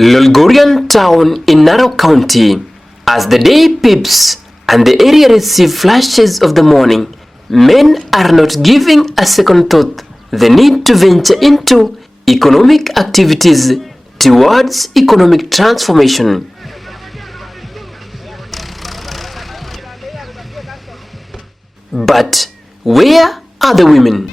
Lolgorian town in Narok County. As the day peeps and the area receives flashes of the morning, men are not giving a second thought the need to venture into economic activities towards economic transformation. But where are the women?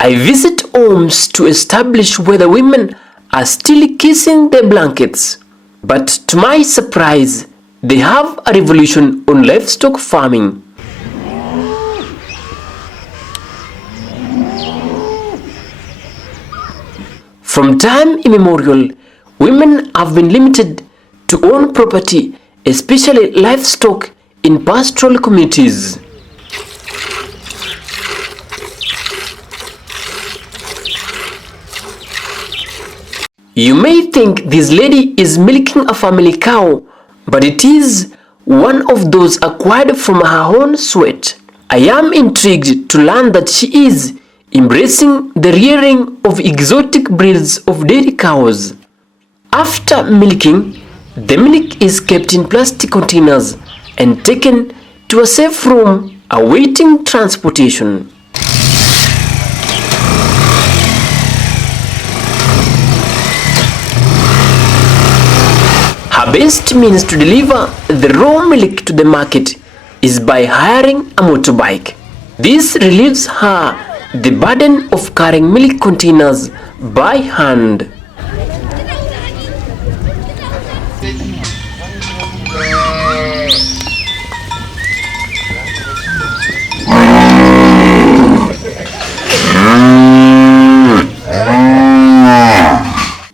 I visit homes to establish whether women are still kissing their blankets. But to my surprise, they have a revolution on livestock farming. From time immemorial, women have been limited to own property, especially livestock, in pastoral communities. You may think this lady is milking a family cow, but it is one of those acquired from her own sweat. I am intrigued to learn that she is embracing the rearing of exotic breeds of dairy cows. After milking, the milk is kept in plastic containers and taken to a safe room awaiting transportation. Her best means to deliver the raw milk to the market is by hiring a motorbike. This relieves her the burden of carrying milk containers by hand.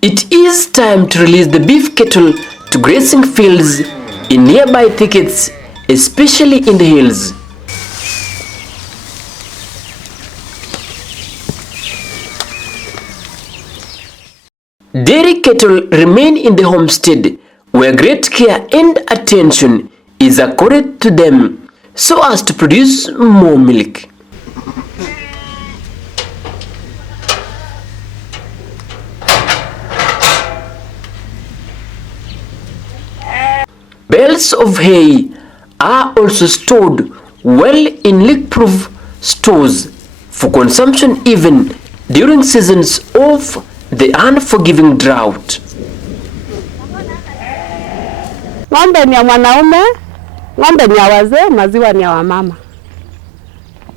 It is time to release the beef cattle to grazing fields in nearby thickets, especially in the hills. Dairy cattle remain in the homestead where great care and attention is accorded to them so as to produce more milk. Bales of hay are also stored well in leak-proof stores for consumption even during seasons of the unforgiving drought. Ng'ombe ni ya mwanaume, ng'ombe ni ya wazee, maziwa ni ya wamama.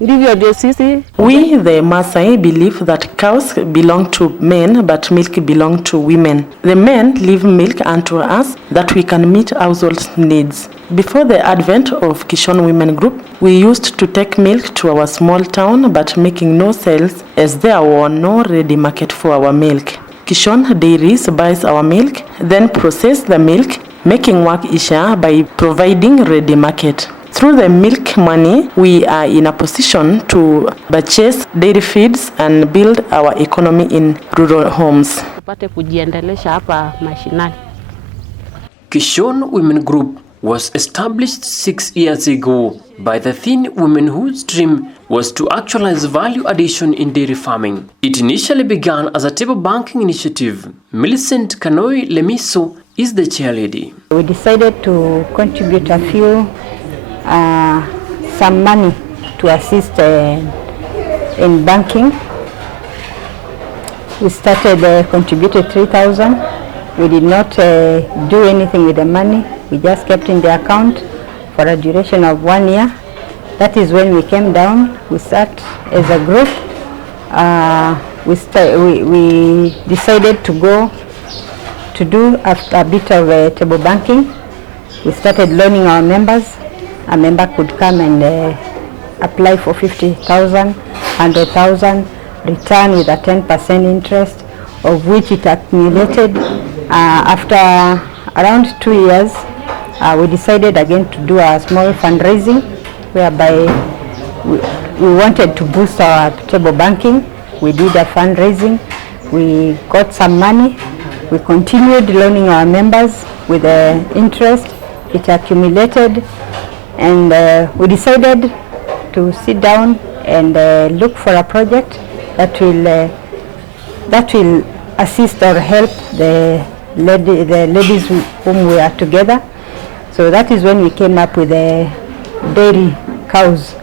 Ndivyo ndio sisi. We, the Maasai, believe that cows belong to men but milk belong to women. The men leave milk unto us that we can meet household needs. Before the advent of Kishon Women Group, we used to take milk to our small town but making no sales as there were no ready market for our milk. Kishon Dairies buys our milk, then process the milk, making work easier by providing ready market. Through the milk money, we are in a position to purchase dairy feeds and build our economy in rural homes. Kishon Women Group was established 6 years ago by the thin women whose dream was to actualize value addition in dairy farming. It initially began as a table banking initiative. Millicent Kanoi Lemiso is the chairlady. We decided to contribute a few some money to assist in banking. We started contributed 3,000. We did not do anything with the money. We just kept in the account for a duration of 1 year. That is when we came down. We sat as a group. We decided to go to do a bit of table banking. We started loaning our members. A member could come and apply for 50,000, 100,000, return with a 10% interest, of which it accumulated. After around 2 years, we decided again to do a small fundraising, whereby we wanted to boost our table banking. We did a fundraising. We got some money. We continued loaning our members with the interest. It accumulated. And we decided to sit down and look for a project that will assist or help the ladies whom we are together. So that is when we came up with the dairy cows.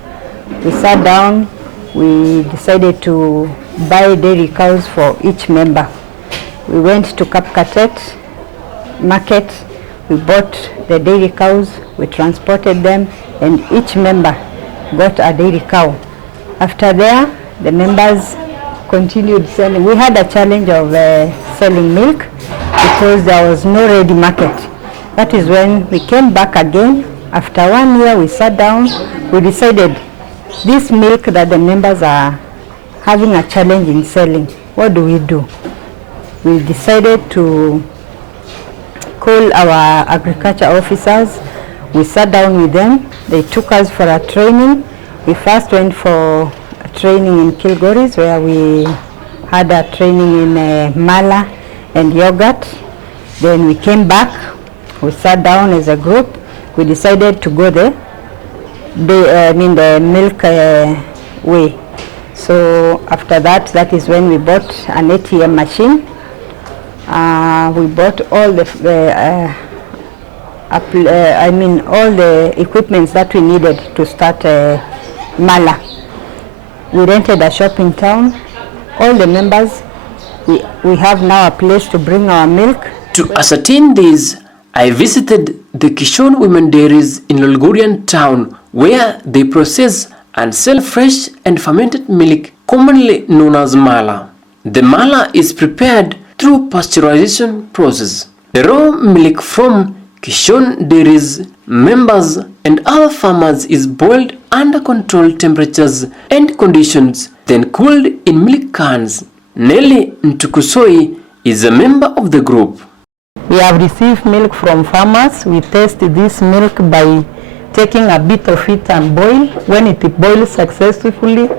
We sat down, we decided to buy dairy cows for each member. We went to Kapkatet market, we bought the dairy cows, we transported them, and each member got a dairy cow. After there, the members continued selling. We had a challenge of selling milk because there was no ready market. That is when we came back again. After 1 year, we sat down, we decided this milk that the members are having a challenge in selling, what do we do? We decided to call our agriculture officers. We sat down with them. They took us for a training. We first went for a training in Kilgoris, where we had a training in mala and yogurt. Then we came back. We sat down as a group. We decided to go the milk way. So after that, that is when we bought an ATM machine. We bought all the all the equipments that we needed to start mala. We rented a shop in town. All the members, we have now a place to bring our milk. To ascertain this, I visited the Kishon Women Dairies in Lolgorian town, where they process and sell fresh and fermented milk, commonly known as mala. The mala is prepared through pasteurization process. The raw milk from Kishon Dairies members and other farmers is boiled under controlled temperatures and conditions, then cooled in milk cans. Nelly Ntukusoi is a member of the group. We have received milk from farmers. We test this milk by taking a bit of it and boil. When it boils successfully,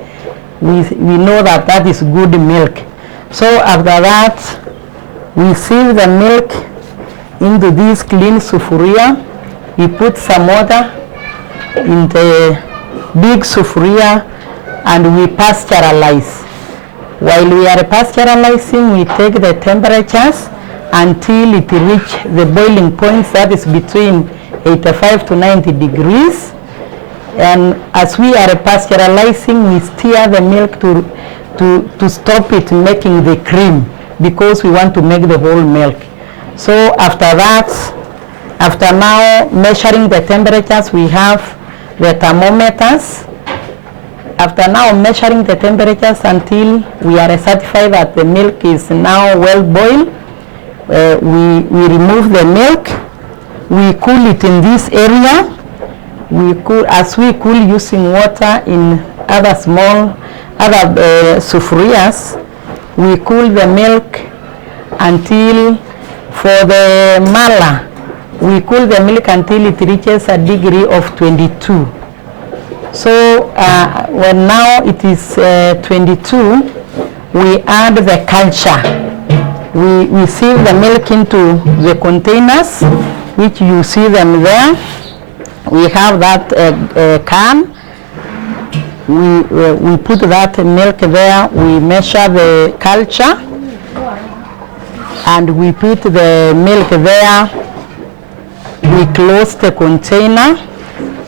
we know that that is good milk. So after that, we sieve the milk into this clean sufuria. We put some water in the big sufuria and we pasteurize. While we are pasteurizing, we take the temperatures until it reach the boiling point, that is between 85 to 90 degrees. And as we are pasteurizing, we stir the milk to stop it making the cream, because we want to make the whole milk. So after that, after now measuring the temperatures, we have the thermometers. After now measuring the temperatures until we are satisfied that the milk is now well boiled, we remove the milk, we cool it in this area. As we cool using water in other sufurias, we cool the milk until, for the mala, we cool the milk until it reaches a degree of 22. So when now it is 22, we add the culture. We sieve the milk into the containers, which you see them there. We have that can. We put that milk there. We measure the culture, and we put the milk there. We close the container.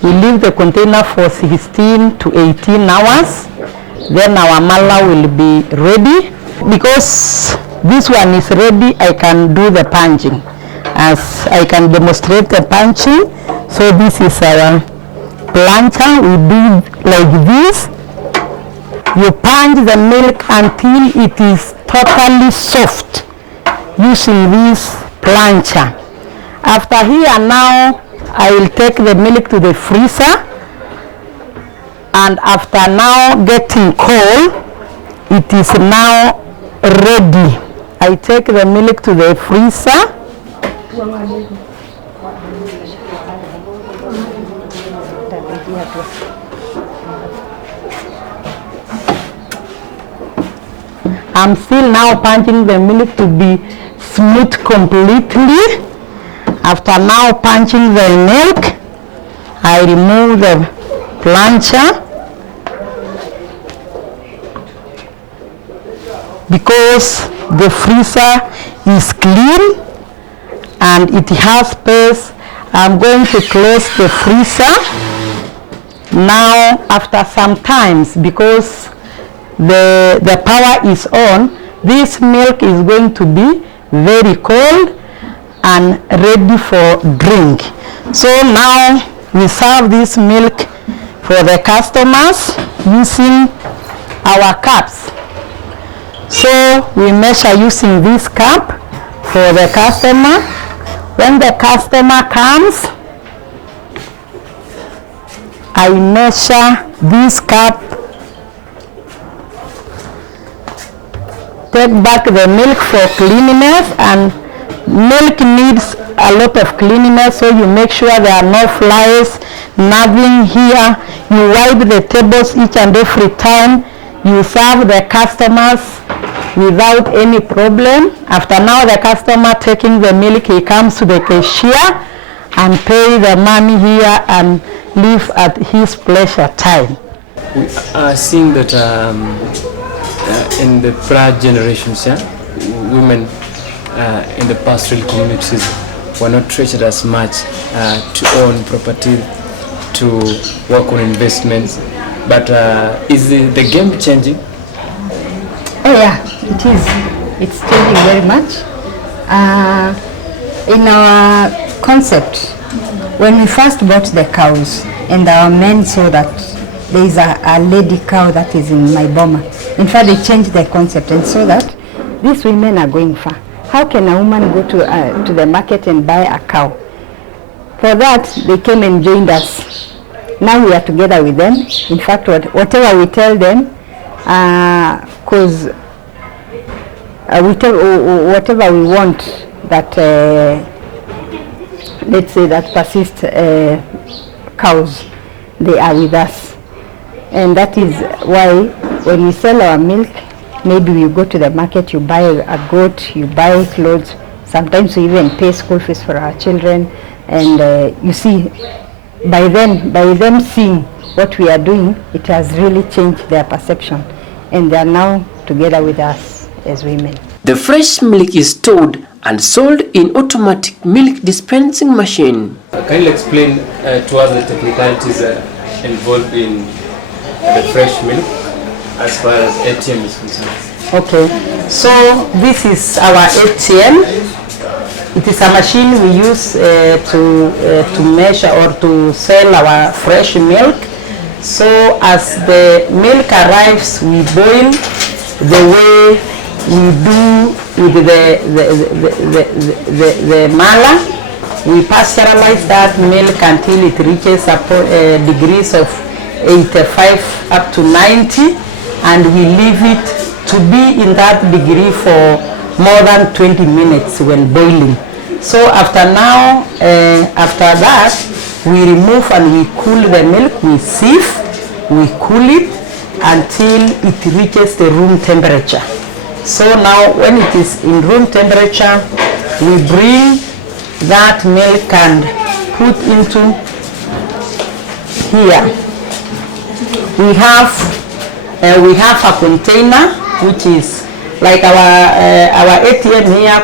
We leave the container for 16 to 18 hours. Then our mala will be ready. Because this one is ready, I can do the punching. As I can demonstrate the punching. So this is our plancha. We do like this. You punch the milk until it is totally soft using this plancha. After here now, I will take the milk to the freezer, and after now getting cold, it is now ready. I take the milk to the freezer. I'm still now punching the milk to be smooth completely. After now punching the milk, I remove the plancha, because the freezer is clean and it has space. I'm going to close the freezer. Now after some times, because the power is on, this milk is going to be very cold and ready for drink. So now we serve this milk for the customers using our cups. So we measure using this cup for the customer. When the customer comes, I measure this cup, take back the milk for cleanliness, and milk needs a lot of cleanliness, so you make sure there are no flies, nothing here. You wipe the tables each and every time. You serve the customers without any problem. After now, the customer taking the milk, he comes to the cashier and pay the money here and leave at his pleasure time. We are seeing that in the prior generations, women in the pastoral communities were not treated as much to own property, to work on investments. But is the game changing? Oh yeah, it is. It's changing very much. In our concept, when we first bought the cows, and our men saw that there is a lady cow that is in my boma. In fact, they changed the concept and saw that these women are going far. How can a woman go to the market and buy a cow? For that, they came and joined us. Now we are together with them. In fact, whatever we tell them, because whatever we want that, let's say that persist cows, they are with us. And that is why when we sell our milk, maybe we go to the market, you buy a goat, you buy clothes, sometimes we even pay school fees for our children. And you see, by them seeing what we are doing, it has really changed their perception, and they are now together with us as women. The fresh milk is stored and sold in automatic milk dispensing machine. Can you explain to us the technicalities involved in the fresh milk as far as ATM is concerned? Okay, so this is our ATM. It is a machine we use to measure or to sell our fresh milk. So as the milk arrives, we boil the way we do with the mala. We pasteurize that milk until it reaches degrees of 85 up to 90, and we leave it to be in that degree for more than 20 minutes when boiling. So after that, we remove and we cool the milk, we sieve, we cool it until it reaches the room temperature. So now when it is in room temperature, we bring that milk and put into here. We have a container which is like our ATM here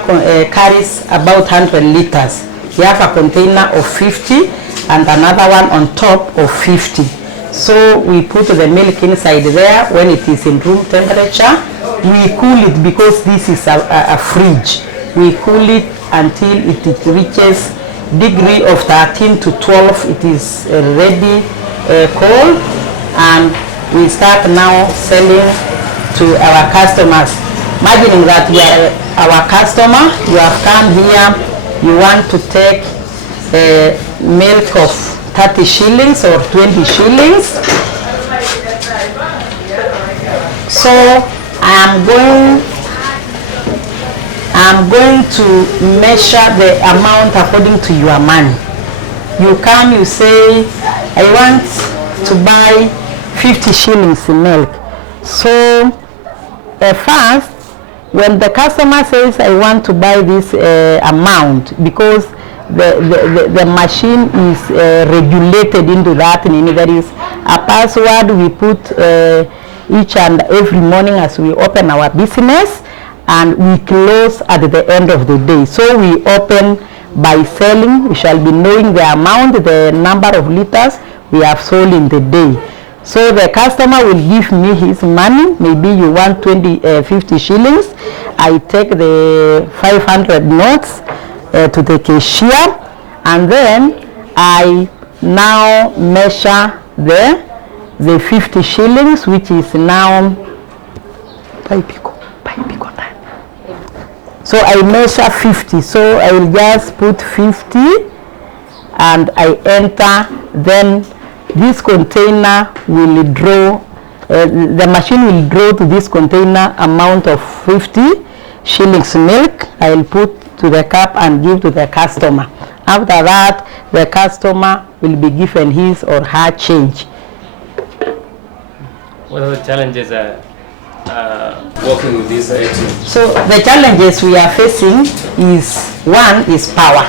carries about 100 liters. We have a container of 50 and another one on top of 50. So we put the milk inside there. When it is in room temperature, we cool it because this is a fridge. We cool it until it reaches degree of 13 to 12. It is ready cold, and we start now selling to our customers. Imagining that you are our customer, you have come here, you want to take milk of 30 shillings or 20 shillings. So I'm going to measure the amount according to your money. You come, you say, I want to buy 50 shillings in milk. So first, when the customer says, I want to buy this amount, because the machine is regulated into that, and there is a password we put each and every morning as we open our business, and we close at the end of the day. So we open by selling. We shall be knowing the amount, the number of liters we have sold in the day. So the customer will give me his money. Maybe you want 50 shillings. I take the 500 notes to the cashier, and then I now measure the 50 shillings, which is now so I measure 50. So I will just put 50 and I enter. Then this container will draw, the machine will draw to this container amount of 50 shillings milk. I will put to the cup and give to the customer. After that, the customer will be given his or her change. What are the challenges working with this item? So the challenges we are facing is, one is power.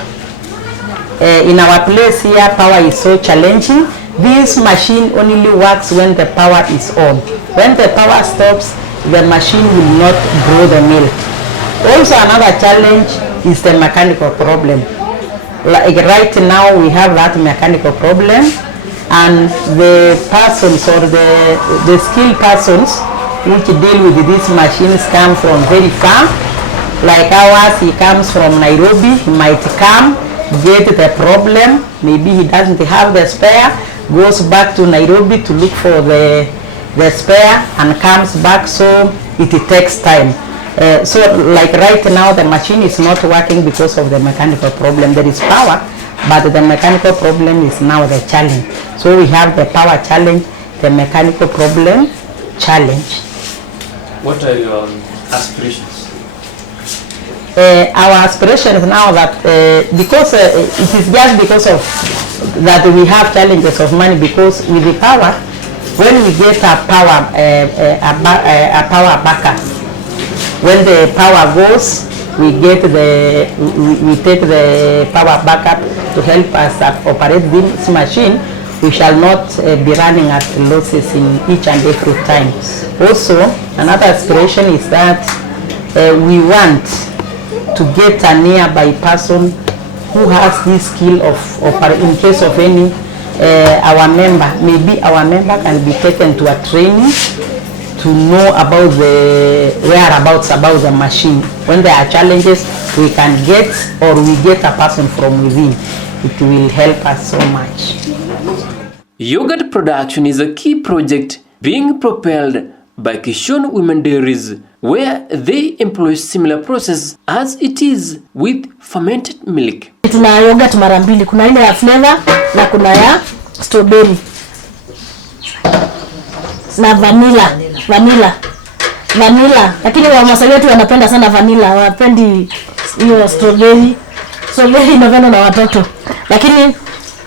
In our place here, power is so challenging. This machine only works when the power is on. When the power stops, the machine will not grow the milk. Also, another challenge is the mechanical problem. Like right now, we have that mechanical problem, and the persons or the skilled persons which deal with these machines come from very far. Like ours, he comes from Nairobi. He might come, get the problem. Maybe he doesn't have the spare, goes back to Nairobi to look for the spare and comes back, so it takes time. So like right now, the machine is not working because of the mechanical problem. There is power, but the mechanical problem is now the challenge. So we have the power challenge, the mechanical problem challenge. What are your aspirations? Our aspirations now that because it is just because of that we have challenges of money, because with the power, when we get a power backup, when the power goes, we take the power backup to help us operate this machine. We shall not be running at losses in each and every time. Also, another aspiration is that we want to get a nearby person who has this skill of in case of any our member, maybe our member can be taken to a training to know about the whereabouts about the machine. When there are challenges, we can get, or we get a person from within. It will help us so much. Yogurt production is a key project being propelled by Kishon Women Dairies, where they employ similar process as it is with fermented milk. Tuna yogurt mara mbili, kuna ile ya flavor na kuna ya strawberry na vanilla. Lakini Wamasai wetu wanapenda sana vanilla, hawapendi hiyo strawberry. Strawberry inapendwa na watoto, lakini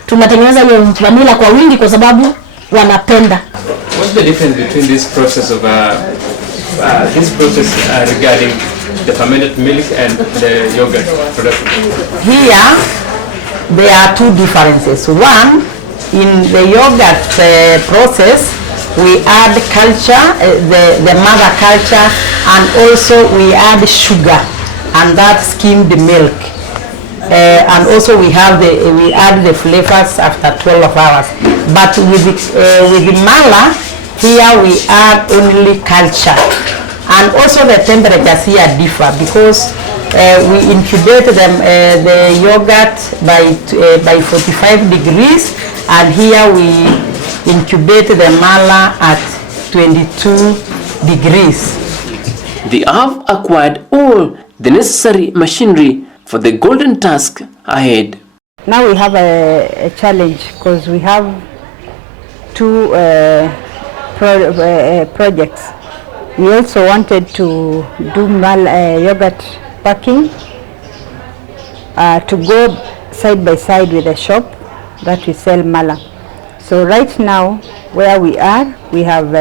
tunatengeneza hiyo vanilla kwa wingi kwa sababu wanapenda. What's the difference between this process of regarding the fermented milk and the yogurt production? Here, there are two differences. One, in the yogurt process, we add culture, the mother culture, and also we add sugar, and that skimmed milk. And also we add the flavors after 12 hours. But with the mala, here we add only culture. And also the temperatures here differ because we incubate the yogurt by 45 degrees, and here we incubate the mala at 22 degrees. They have acquired all the necessary machinery for the golden task ahead. Now we have a challenge because we have two projects. We also wanted to do yogurt packing to go side by side with the shop that we sell mala. So right now where we are, we have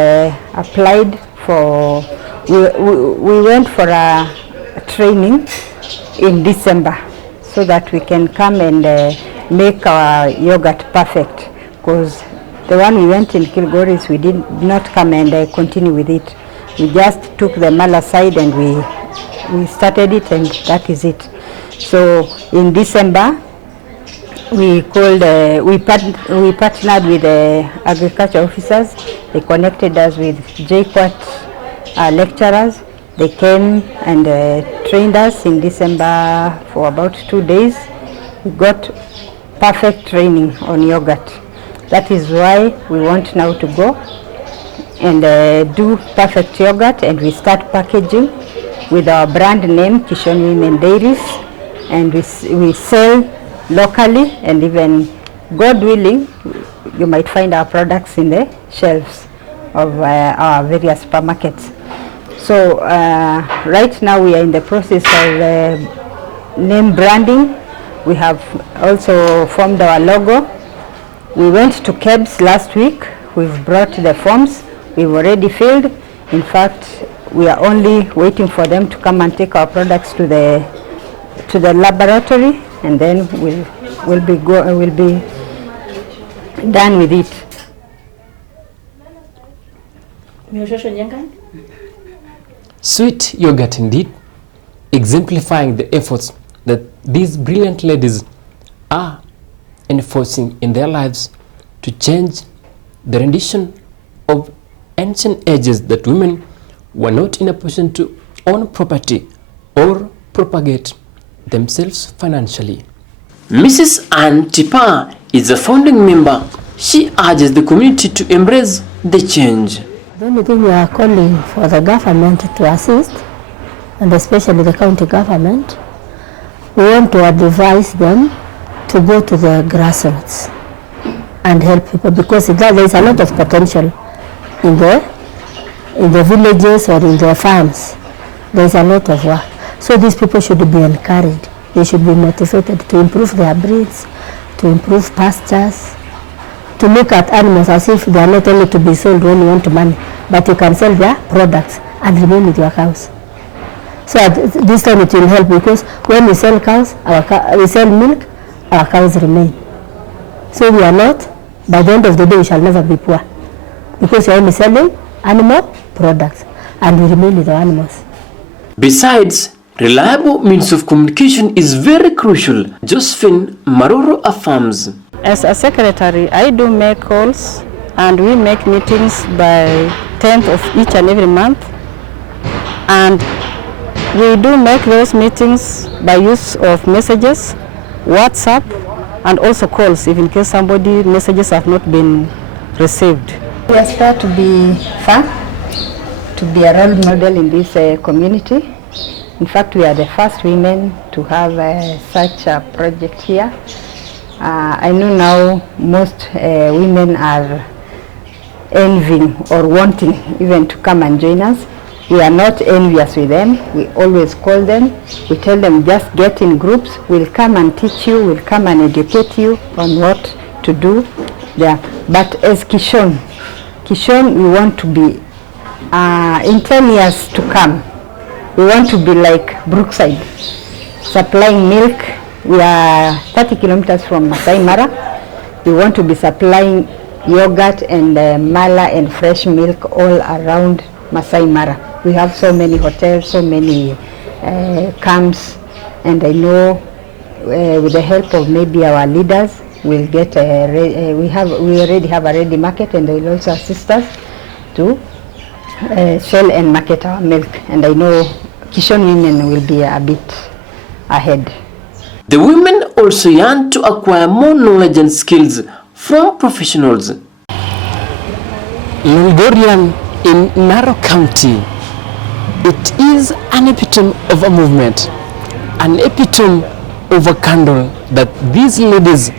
applied for, we went for a training in December so that we can come and make our yogurt perfect, because the one we went in Kilgoris, we did not come and continue with it. We just took the mala side and we we started it, and that is it. So in December, we partnered with the agriculture officers. They connected us with JQuat lecturers. They came and trained us in December for about 2 days. We got perfect training on yogurt. That is why we want now to go and do perfect yogurt, and we start packaging with our brand name, Kishon Women Dairies, and we sell locally, and even, God willing, you might find our products in the shelves of our various supermarkets. So right now we are in the process of name branding. We have also formed our logo. We went to KEBS last week. We've brought the forms. We've already filled. In fact, we are only waiting for them to come and take our products to the laboratory, and then we'll be done with it. Sweet yogurt indeed, exemplifying the efforts that these brilliant ladies are enforcing in their lives to change the rendition of ancient ages that women were not in a position to own property or propagate themselves financially. Mrs. Ann Tipa is a founding member. She urges the community to embrace the change. The only thing we are calling for the government to assist, and especially the county government, we want to advise them to go to the grassroots and help people, because there is a lot of potential in the villages or in the farms. There is a lot of work. So these people should be encouraged. They should be motivated to improve their breeds, to improve pastures, to look at animals as if they are not only to be sold when you want money, but you can sell their products and remain with your cows. So at this time it will help, because when we sell cows, we sell milk, our cows remain. So we are not, by the end of the day, we shall never be poor, because we are only selling animal products and we remain with the animals. Besides, reliable means of communication is very crucial. Josephine Maroro affirms. As a secretary, I do make calls, and we make meetings by 10th of each and every month, and we do make those meetings by use of messages, WhatsApp, and also calls, if in case somebody messages have not been received. We aspire to be fun, to be a role model in this community. In fact, we are the first women to have such a project here. I know now most women are envying or wanting even to come and join us. We are not envious with them. We always call them. We tell them, just get in groups. We'll come and teach you. We'll come and educate you on what to do there. But as Kishon, we want to be, in 10 years to come, we want to be like Brookside, supplying milk. We are 30 kilometers from Masai Mara. We want to be supplying yogurt and mala and fresh milk all around Masai Mara. We have so many hotels, so many camps, and I know with the help of maybe our leaders, we'll get we already have a ready market, and they will also assist us to sell and market our milk. And I know Kishon Women will be a bit ahead. The women also yearn to acquire more knowledge and skills from professionals. Lolgorian in Narok County, it is an epitome of a movement, an epitome of a candle that these ladies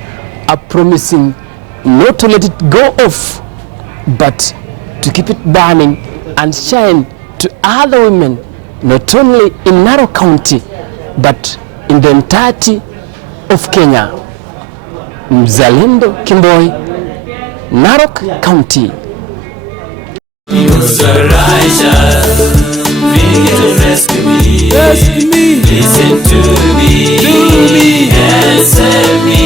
are promising not to let it go off, but to keep it burning and shine to other women, not only in Narok County, but in the entirety of Kenya. Mzalendo, Kemboi, Narok County. He was a righteous, begin to rescue me, listen to me, and save me.